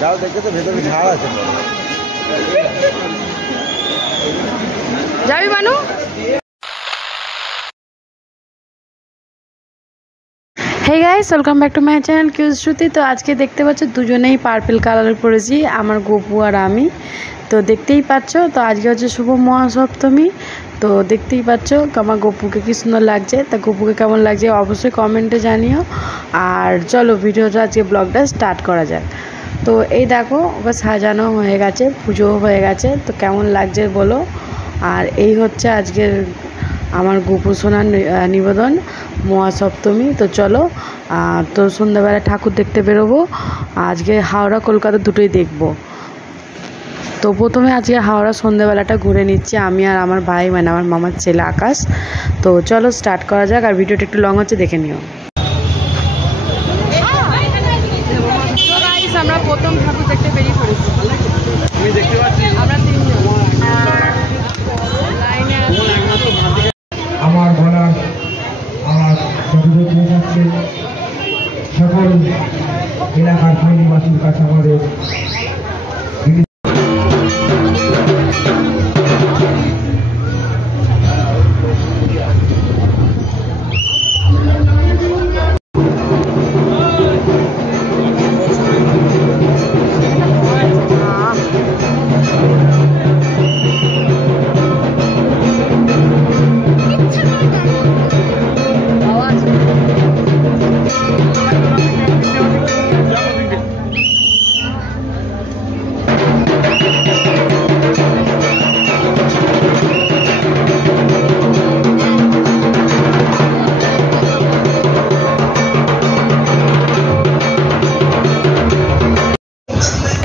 যাও দেখে তো ভেতরে ঝাড় আছে। যাবি Banu? Hey guys, welcome back to my channel কিউজ শ্রুতি। তো আজকে দেখতে পাচ্ছ দুজনেই পার্পল কালার পরেছি, আমার গপু আর আমি। তো দেখতেই পাচ্ছ, তো আজকে হচ্ছে শুভ মহাসপ্তমী। তো দেখতেই পাচ্ছ আমার গপুকে কি সুন্দর লাগছে। তা গপুকে কেমন লাগছে অবশ্যই কমেন্টে জানিও। আর চলো ভিডিওটা আজকে ব্লগটা স্টার্ট করা যাক। তো এই দেখো ওকে সাজানো হয়ে গেছে, পুজো হয়ে গেছে। তো কেমন লাগছে বলো। আর এই হচ্ছে আজকের আমার গপু সোনার নিবেদন মহাসপ্তমী। তো চলো তো সন্ধ্যাবেলা ঠাকুর দেখতে বেরোবো। আজকে হাওড়া কলকাতা দুটোই দেখবো। তো প্রথমে আজকে হাওড়া সন্ধ্যাবেলাটা ঘুরে নিচ্ছি আমি আর আমার ভাই, মানে আমার মামার ছেলে আকাশ। তো চলো স্টার্ট করা যাক। আর ভিডিওটা একটু লং হচ্ছে, দেখে নিও। আমরা প্রথম ঠাকুর দেখতে বেরিয়ে পড়েছি। আমরা তিনজন আমার বলার আমার যাচ্ছে সকল এলাকার নিবাসীর কাছে আমাদের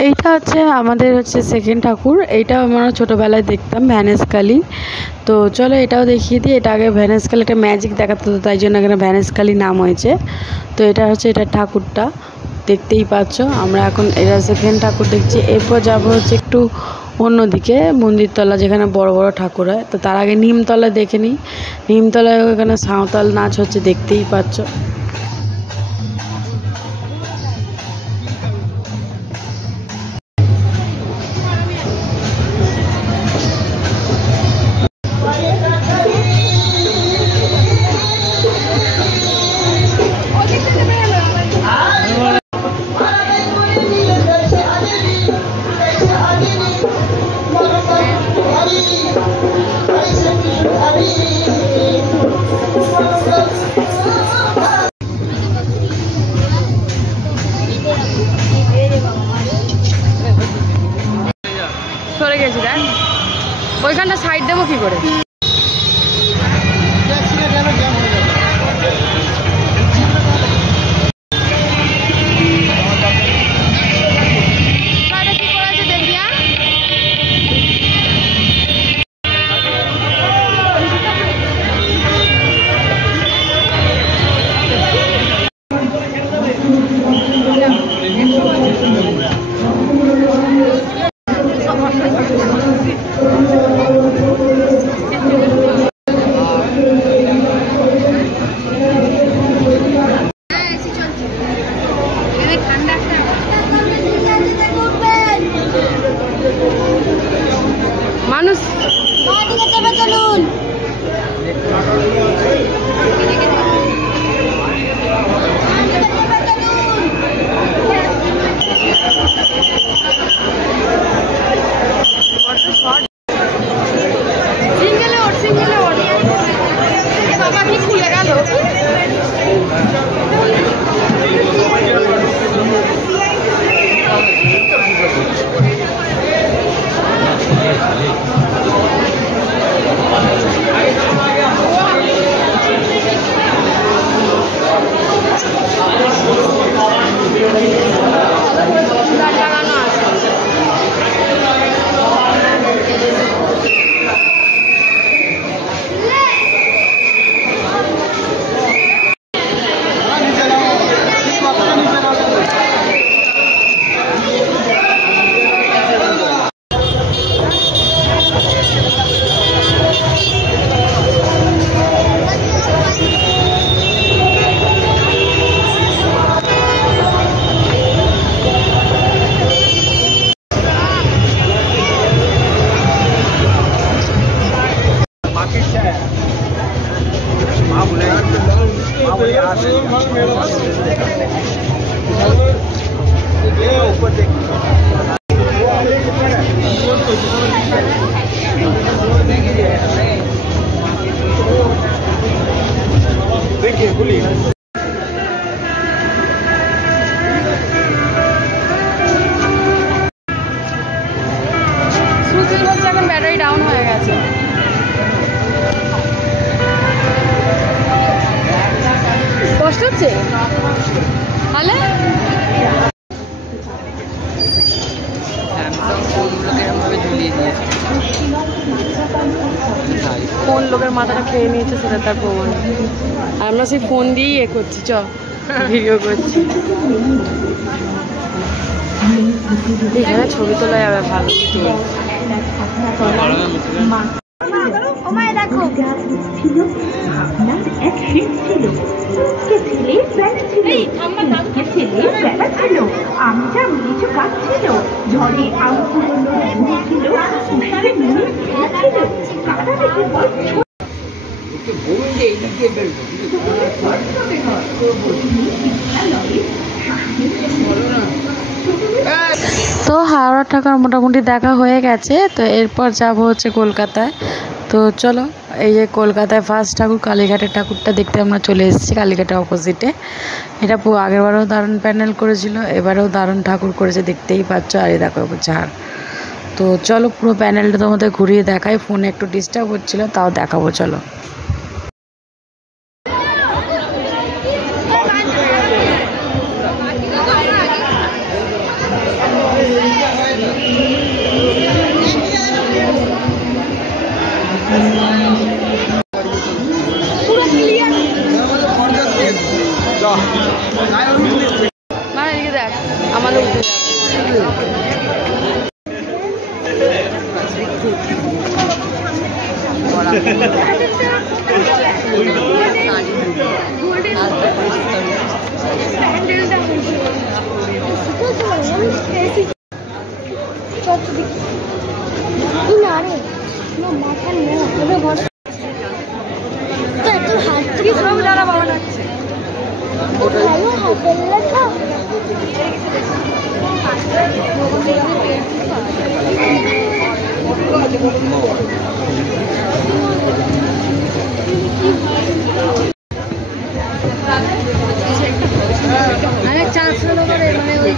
এইটা হচ্ছে আমাদের হচ্ছে সেকেন্ড ঠাকুর। এইটাও আমরা ছোটোবেলায় দেখতাম, ভ্যানেসকালী। তো চলো এটাও দেখিয়ে দিই। এটা আগে ভ্যানেসকালী একটা ম্যাজিক দেখাতো, তো তাই জন্য এখানে ভ্যানেসকালী নাম হয়েছে। তো এটা হচ্ছে এটা ঠাকুরটা দেখতেই পাচ্ছ। আমরা এখন এটা সেকেন্ড ঠাকুর দেখছি। এরপর যাবো হচ্ছে একটু অন্যদিকে মন্দিরতলা, যেখানে বড় বড় ঠাকুর হয়। তো তার আগে নিমতলা দেখে নিই। নিমতলায় এখানে সাঁওতাল নাচ হচ্ছে, দেখতেই পাচ্ছ। সরে গেছি, দেখ ওইখানটা সাইড দেবো কি করে। মানুষ চলুন। সিঙ্গেলে ওর, সিঙ্গেলে ওর। বাবা কি খুলে গেল। কোন লোকের মাথাটা খেয়ে নিয়েছে সেটা তার প্রমাণ। আর আমরা সেই ফোন দিয়েই এ করছি, ভিডিও করছি। এখানে ছবি তোলা যাবে ভালো। তো হাওড়া ঠাকুর মোটামুটি দেখা হয়ে গেছে। তো এরপর যাব হচ্ছে কলকাতায়। তো চলো, এই যে কলকাতায় ফার্স্ট ঠাকুর কালীঘাটের ঠাকুরটা দেখতে আমরা চলে এসেছি, কালীঘাটের অপোজিটে। এটা আগেরবারও দারুণ প্যান্ডেল করেছিল, এবারেও দারুণ ঠাকুর করেছে, দেখতেই পাচ্ছ। আর এই দেখো ঝাড়। তো চলো পুরো প্যান্ডেলটা তোমাদের ঘুরিয়ে দেখাই। ফোনে একটু ডিস্টার্ব হচ্ছিলো, তাও দেখাবো, চলো। এদিকে দেখ, আমাদের উঠে অনেক চান্স হলো করে মানে ওই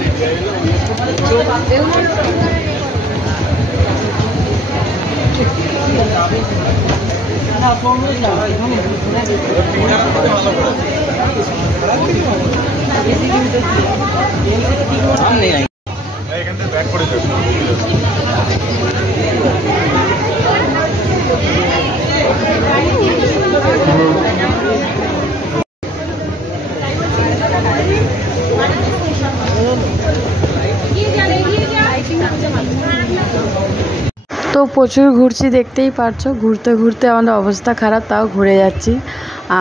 তো প্রচুর ঘুরছি, দেখতেই পারছো। ঘুরতে ঘুরতে আমাদের অবস্থা খারাপ, তাও ঘুরে যাচ্ছি।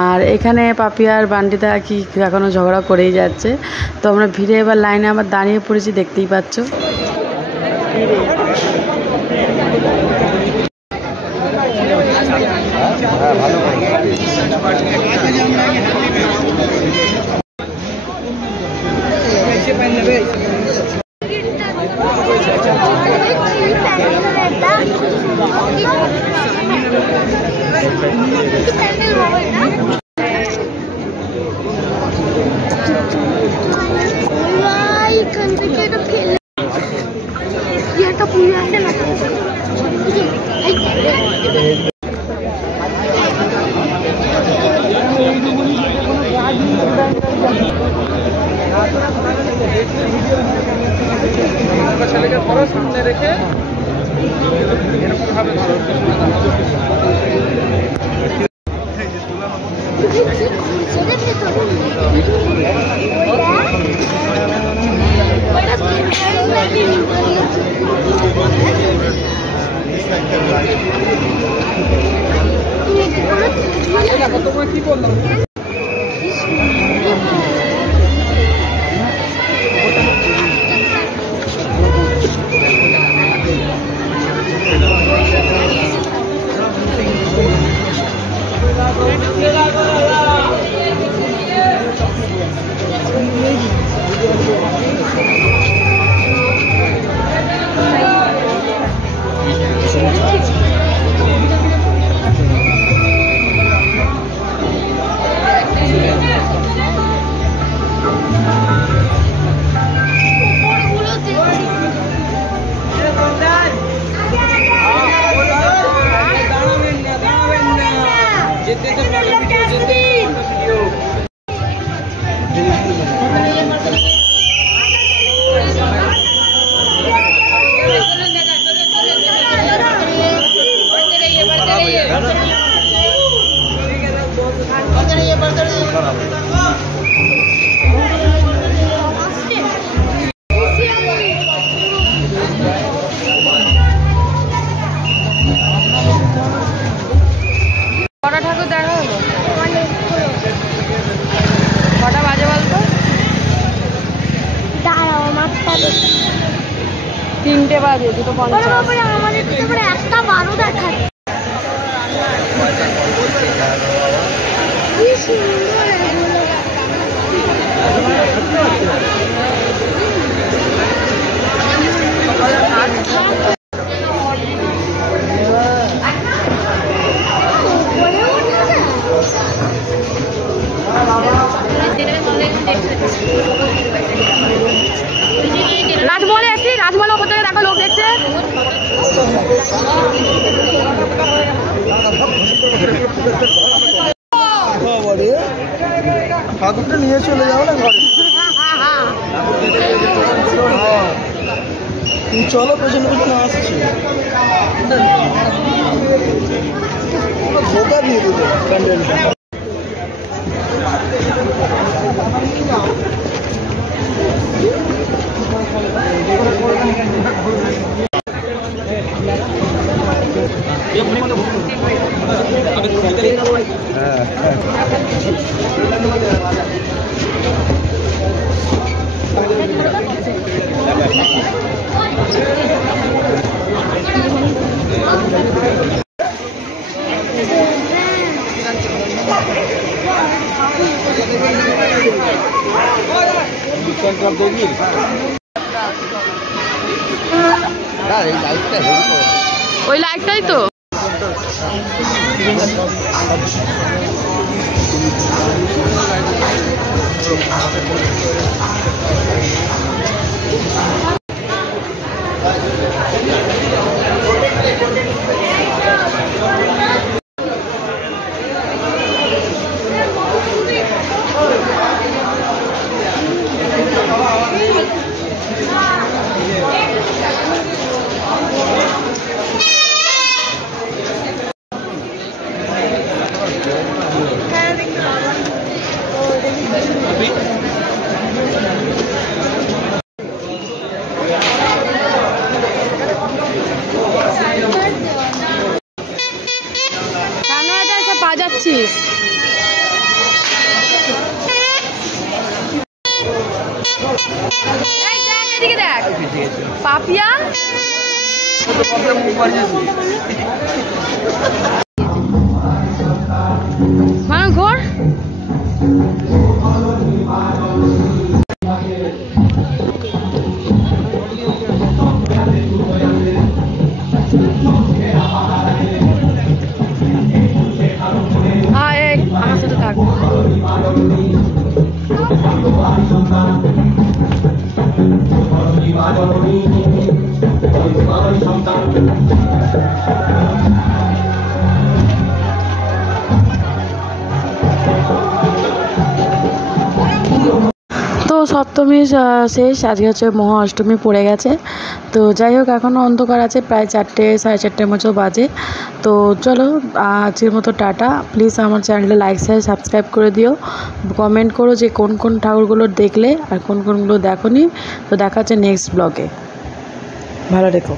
আর এখানে পাপি আর বান্ডিটা কি এখনও ঝগড়া করেই যাচ্ছে। তো আমরা ভিড়ে এবার লাইনে আবার দাঁড়িয়ে পড়েছি, দেখতেই পাচ্ছ। ছেলেকে ধরো, সামনে রেখে এরকম ভাবে ধরো। তোমরা কি বললাম? 3টে বাজে, 2:50। আমাদের তো পুরো 1:12 দেখাচ্ছে। কি সুন্দর এগুলো। রাজমহলে এসছি, রাজমহলে ওপর থেকে দেখো লোক দেখছে। ঠাকুরটা নিয়ে চলে যাও না ঘরে। চলো পেছনে পেছনে আসছে, ধোকা দিয়ে দিতে প্যান্ডেলটা। ওই লাইটটাই তো। বাজাচ্ছিস এদিকে দেখ পাপিয়া ঘর আমার সাথে থাকবো। তো সপ্তমী শেষ, আজকে হচ্ছে মহা অষ্টমী পড়ে গেছে। তো যাই হোক, এখনও অন্ধকার আছে, প্রায় 4টে 4:30 মতো বাজে। তো চলো আজকের মতো টাটা। প্লিজ আমার চ্যানেলটা লাইক শেয়ার সাবস্ক্রাইব করে দিও, কমেন্ট করো যে কোন কোন ঠাকুরগুলো দেখলে আর কোন কোনগুলো দেখোনি। তো দেখা হচ্ছে নেক্সট ব্লগে, ভালো রেখো।